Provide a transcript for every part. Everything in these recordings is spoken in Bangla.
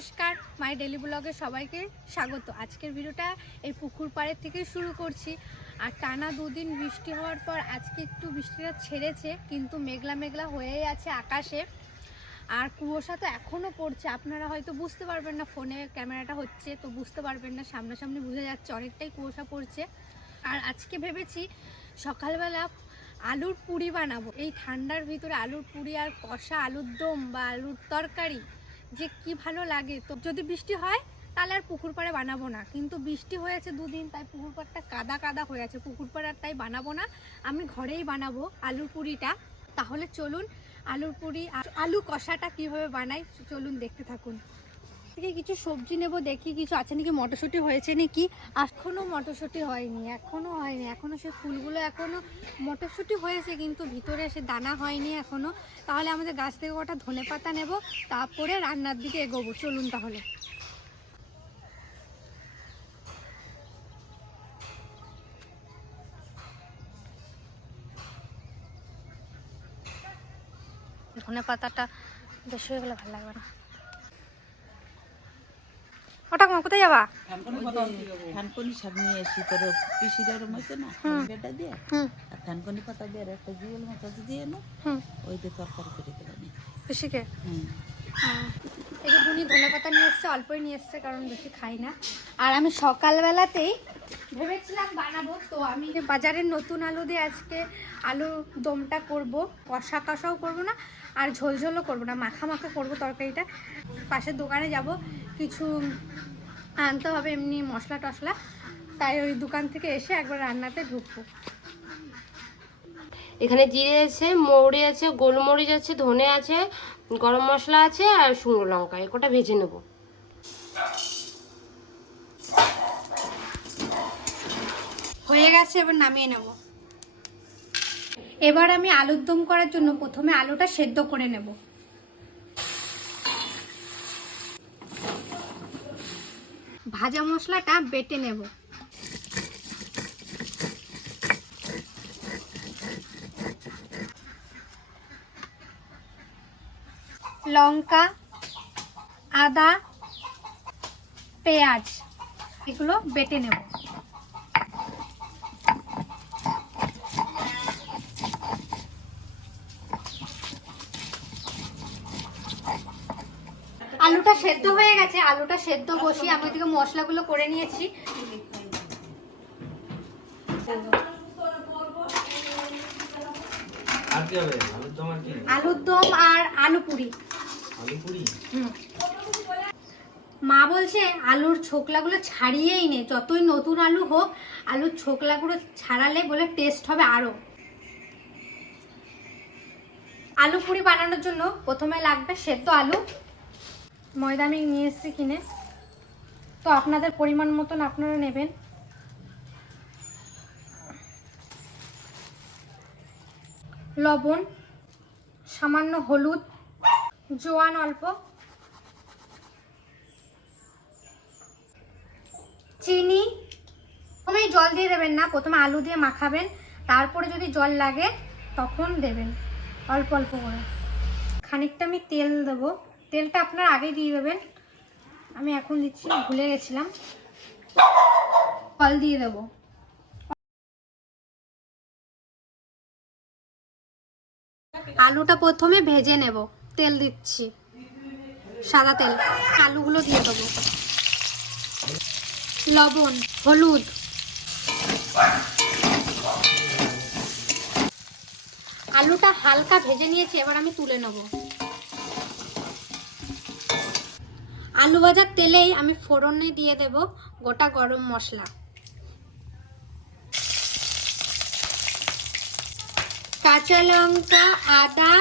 নমস্কার, মাই ডেলি ব্লগে সবাইকে স্বাগত। আজকের ভিডিওটা এই পুকুর পাড়ের থেকে শুরু করছি। আর টানা দুদিন বৃষ্টি হওয়ার পর আজকে একটু বৃষ্টিটা ছেড়েছে, কিন্তু মেঘলা মেঘলা হয়েই আছে আকাশে। আর কুয়াশা তো এখনও পড়ছে, আপনারা হয়তো বুঝতে পারবেন না, ফোনে ক্যামেরাটা হচ্ছে, তো বুঝতে পারবেন না, সামনাসামনি বুঝে যাচ্ছে অনেকটাই কুয়াশা পড়ছে। আর আজকে ভেবেছি সকালবেলা আলুর পুরি বানাবো। এই ঠান্ডার ভিতরে আলুর পুরি আর কষা আলুর দম বা আলুর তরকারি যে কি ভালো লাগে। তো যদি বৃষ্টি হয়, তাহলে আর পুকুর পাড়ে বানাবো না। কিন্তু বৃষ্টি হয়েছে দুদিন, তাই পুকুর পাড়টা কাদা কাদা হয়ে আছে। পুকুর পাড়ার তাই বানাবো না। আমি ঘরেই বানাবো আলুর পুরিটা। তাহলে চলুন, আলুর পুরি আলু কষাটা কীভাবে বানাই, চলুন দেখতে থাকুন। কিছু সবজি নেব, দেখি কিছু আছে নাকি, মটরশুঁটি হয়েছে নাকি? এখনও মটরশুঁটি হয়নি এখনও হয়নি এখনও সে ফুলগুলো এখনও মটরশুঁটি হয়েছে, কিন্তু ভিতরে সে দানা হয়নি এখনও তাহলে আমাদের গাছ থেকে কটা ধনে পাতা নেব, তারপরে রান্নার দিকে এগোবো, চলুন তাহলে। ধনে পাতাটা বেশি হয়ে গেলে ভালো লাগবে না। ওটা কোথায় যাবা? থানকনি সব নিয়ে এসি তোর পিসির ওরম হয়েছে না। বেটা দিয়ে। আর থানকনি পাতা দিয়ে একটা জিয়েল মাছ আছে দিয়ে না ওই দিয়ে তরকারি করে দেবে পিসিকে? এই যে বুনি ধনে পাতা নিয়ে এসছে অল্পই নিয়ে এসছে কারণ বেশি খাই না। আর আমি সকালবেলাতেই ভেবেছিলাম বানাবো তো আমি বাজারের নতুন আলু দিয়ে আজকে আলু দমটা করব। কষা কষাও করব না আর ঝোলঝোলও করব না মাখা মাখা করব তরকারিটা। পাশের দোকানে যাব কিছু আনতে হবে এমনি মশলা টশলা। তাই ওই দোকান থেকে এসে একবার রান্নাতে ঢুকবো। এখানে জিরে আছে মৌরি আছে গোলমরিচ আছে ধনে আছে গরম মশলা আছে আর শুকনো লঙ্কা এ কটা ভেজে নেব। হয়ে গেছে, এবার নামিয়ে নেব। এবার আমি আলুর দম করার জন্য প্রথমে আলুটা সেদ্ধ করে নেব। ভাজা মশলাটা বেটে নেব। লঙ্কা, আদা, পেঁয়াজ, এগুলো বেটে নেব আলুটা সেদ্ধ হয়ে গেছে আলুটা সেদ্ধ বসিয়ে আমি ওদিকে মশলাগুলো করে নিয়েছি। আলুর দম আর আলু পুরি। মা বলছে আলুর ছোকলাগুলো ছাড়িয়েই নে যতই নতুন আলু হোক আলুর ছোকলাগুলো ছাড়ালে বলে টেস্ট হবে আরও। আলু পুরি বানানোর জন্য প্রথমে লাগবে সেদ্ধ আলু। ময়দা আমি নিয়ে এসেছি কিনে। তো আপনাদের পরিমাণ মতন আপনারা নেবেন। লবণ, সামান্য হলুদ, জোয়ান অল্প, চিনি। প্রথমেই জল দিয়ে দেবেন না, প্রথমে আলু দিয়ে মাখাবেন। তারপরে যদি জল লাগে, তখন দেবেন। অল্প অল্প করে। খানিকটা আমি তেল দেবো। তেলটা আপনার আগেই দিয়ে দেবেন। আমি এখন দিচ্ছি ভুলে গেছিলাম। ফল দিয়ে দেবো। আলুটা প্রথমে ভেজে নেব। তেল দিচ্ছি। সাদা তেল। আলুগুলো দিয়ে দেবো। লবণ, হলুদ। আলুটা হালকা ভেজে নিয়েছি, এবার আমি তুলে নেব। আলু ভাজার তেলেই আমি ফোড়নে দিয়ে দেব গোটা গরম মশলা। কাঁচা লঙ্কা, আদা,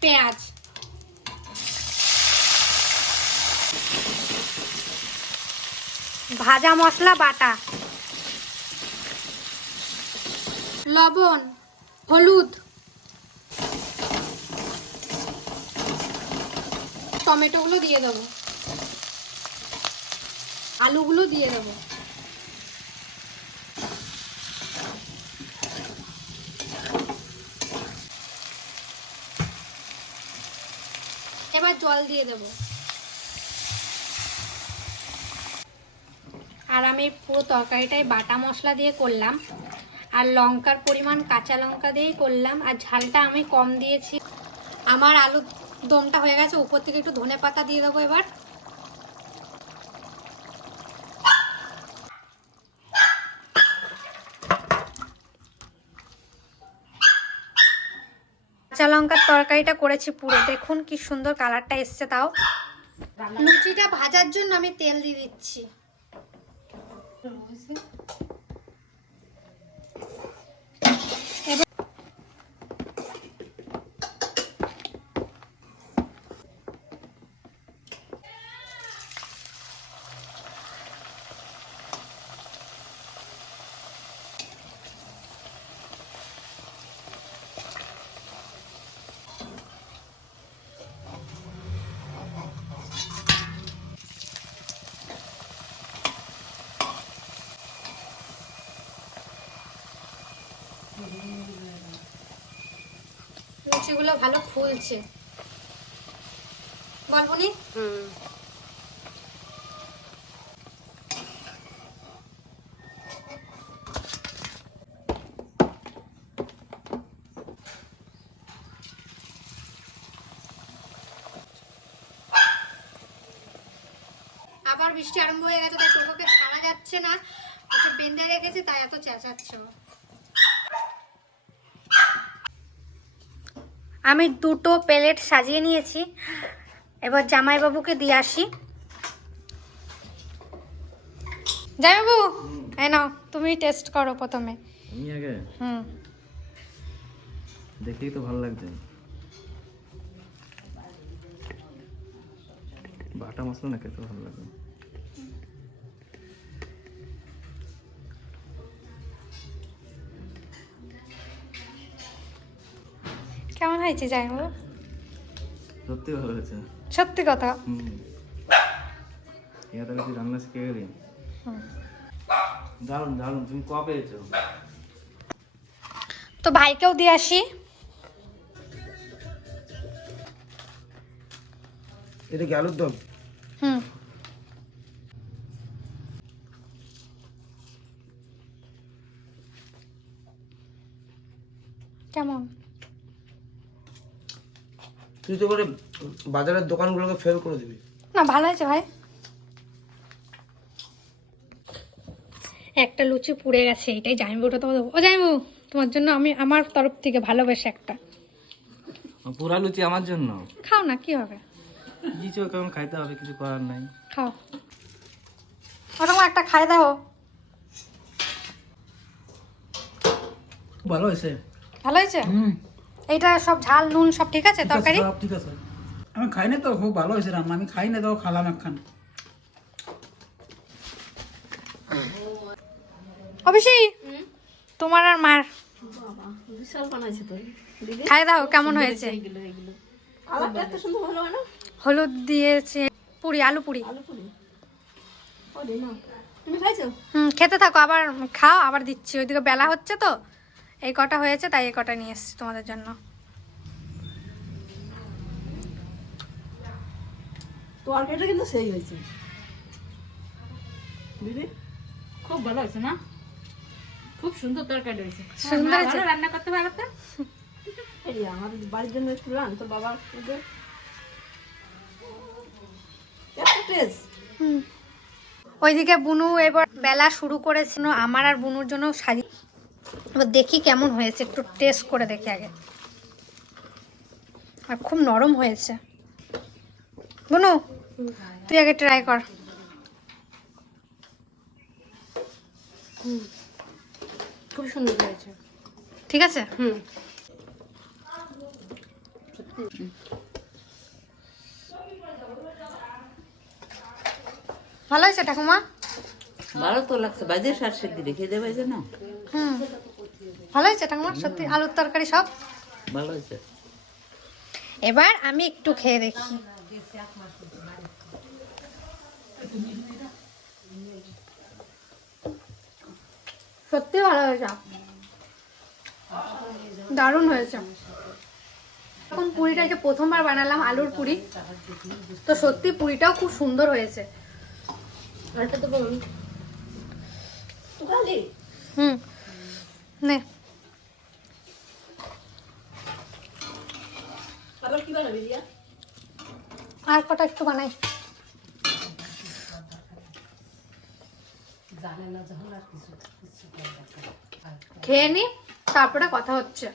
পেঁয়াজ। ভাজা মশলা, বাটা। লবণ, হলুদ। টমেটোগুলো দিয়ে দেবো। আলুগুলো দিয়ে দেবো। এবার জল দিয়ে দেব। আর আমি পুরো তরকারিটাই বাটা মশলা দিয়ে করলাম। আর লঙ্কার পরিমাণ কাঁচা লঙ্কা দিয়েই করলাম। আর ঝালটা আমি কম দিয়েছি। আমার আলু দমটা হয়ে গেছে। উপর থেকে একটু ধনে পাতা দিয়ে দেবো এবার। কাঁচা লঙ্কার তরকারিটা করেছি পুরো। দেখুন কি সুন্দর কালারটা এসছে তাও। লুচিটা ভাজার জন্য আমি তেল দিয়ে দিচ্ছি। লুচিগুলো ভালো ফুলছে বলবনি? হুম। আবার বৃষ্টি আরম্ভ হয়ে গেছে তাই টোটোকে ছাড়া যাচ্ছে না। ওকে বেঁধে রেখেছে তাই এত চেঁচাচ্ছে। আমি দুটো প্লেট সাজিয়ে নিয়েছি। এবার জামাইবাবুকে দিয়ে আসি। জামাইবাবু এই নাও তুমি টেস্ট করো প্রথমে। আমি আগে? হুম। দেখতেই তো ভালো লাগছে। বাটা মশলা না খেতে ভালো লাগবে কেমন হয়েছে যাই হোক সত্যি ভালো হয়েছে। সত্যি কথা? এটা বেশি তাহলে তুই রান্না শিখে গেলি? দারুণ দারুণ দারুণ তুমি কবে পেয়েছ? তো ভাইকেও দিয়ে আসি। এটা কি আলুর দম হুম কেমন তুই তো করে বাজারের দোকানগুলোকে ফেল করে দিবি। না ভালো হয়েছে ভাই। একটা লুচি পুড়ে গেছে এটাই জামাইবাবুটা তোমার দেবো ও জামাইবাবু তোমার জন্য আমি আমার তরফ থেকে ভালোবেসে একটা। পুরা লুচি আমার জন্য? খাও না কি হবে? কিছু কেমন খাইতে হবে কিছু করার নাই। খাও। ওরকম একটা খাই দাও। ভালো হয়েছে? ভালো হয়েছে? এইটা সব ঝাল নুন সব ঠিক আছে? তরকারি? সব ঠিক আছে। আমি খাই না তো খুব ভালো হয়েছে রান্না। আমি খাই না তো খালাম একখান। অবশ্যই তোমার আর মার? খাই দাও কেমন হয়েছে? হলুদ দিয়েছে পুরি আলু পুরি। হুম খেতে থাকো আবার খাও আবার দিচ্ছি। ওইদিকে বেলা হচ্ছে তো। এই কটা হয়েছে তাই এই কটা নিয়ে এসেছি তোমাদের জন্য। তরকারিটা কিন্তু সেই হয়েছে। দিদি খুব ভালো হয়েছে না? খুব সুন্দর তরকারি হয়েছে। সুন্দর রান্না করতে পারো তো? আমাদের বাড়ির জন্য একটু রান তোর বাবার ওদের এত ওইদিকে বুনু এবার বেলা শুরু করেছিল আমার আর বুনুর জন্য সাজি এবার দেখি কেমন হয়েছে একটু টেস্ট করে দেখি আগে। আর খুব নরম হয়েছে। বুনু তুই আগে ট্রাই কর। খুব সুন্দর হয়েছে। ঠিক আছে? হুম। ভালো হয়েছে ঠাকুমা? ভালো তো লাগছে বাজে শাক সেদ্ধি রেখে দেবে যে না হুম। ভালো হয়েছে ঠাকুমা? সত্যি আলুর তরকারি সব? ভালো হয়েছে। এবার আমি একটু খেয়ে দেখি। সত্যি ভালো হয়েছে। দারুণ হয়েছে। এখন পুরিটাকে প্রথমবার বানালাম আলুর পুরি। তো সত্যি পুরিটাও খুব সুন্দর হয়েছে। আরেকটা তো বলুন। হুম নে আর কটা একটু বানাই খেয়ে নি তারপরে কথা হচ্ছে